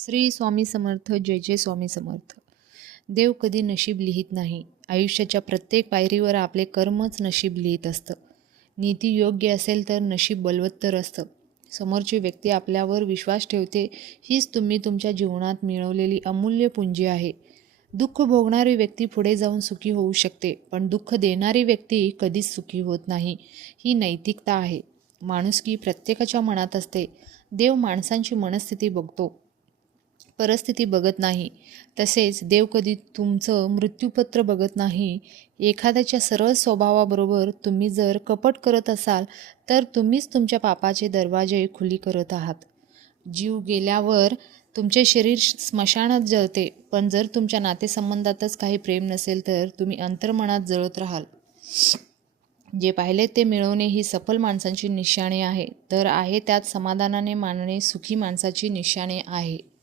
श्री स्वामी समर्थ. जय जय स्वामी समर्थ. देव कधी नशीब लिहित नाही. आयुष्याच्या प्रत्येक पायरीवर आपले कर्मच नशीब लिहित असतं. नीती योग्य असेल तर नशीब बलवत्तर असतं. समोरची व्यक्ती आपल्यावर विश्वास ठेवते, हीच तुम्ही तुमच्या जीवनात मिळवलेली अमूल्य पुंजी आहे. दुःख भोगणारी व्यक्ती पुढे जाऊन सुखी होऊ शकते, पण दुःख देणारी व्यक्ती कधीच सुखी होत नाही. ही नैतिकता आहे. माणुसकी प्रत्येकाच्या मनात असते. देव माणसांची मनस्थिती बघतो, परिस्थिती बघत नाही. तसेच देव कधी तुमचं मृत्यूपत्र बघत नाही. एखाद्याच्या सरळ स्वभावाबरोबर तुम्ही जर कपट करत असाल तर तुम्हीच तुमच्या पापाचे दरवाजे खुली करत आहात. जीव गेल्यावर तुमचे शरीर स्मशानात जळते, पण जर तुमच्या नातेसंबंधातच काही प्रेम नसेल तर तुम्ही अंतर्मनात जळत राहाल. जे पाहिले ते मिळवणे ही सफल माणसांची निशाणे आहे, तर आहे त्यात समाधानाने मानणे सुखी माणसाची निशाणे आहे.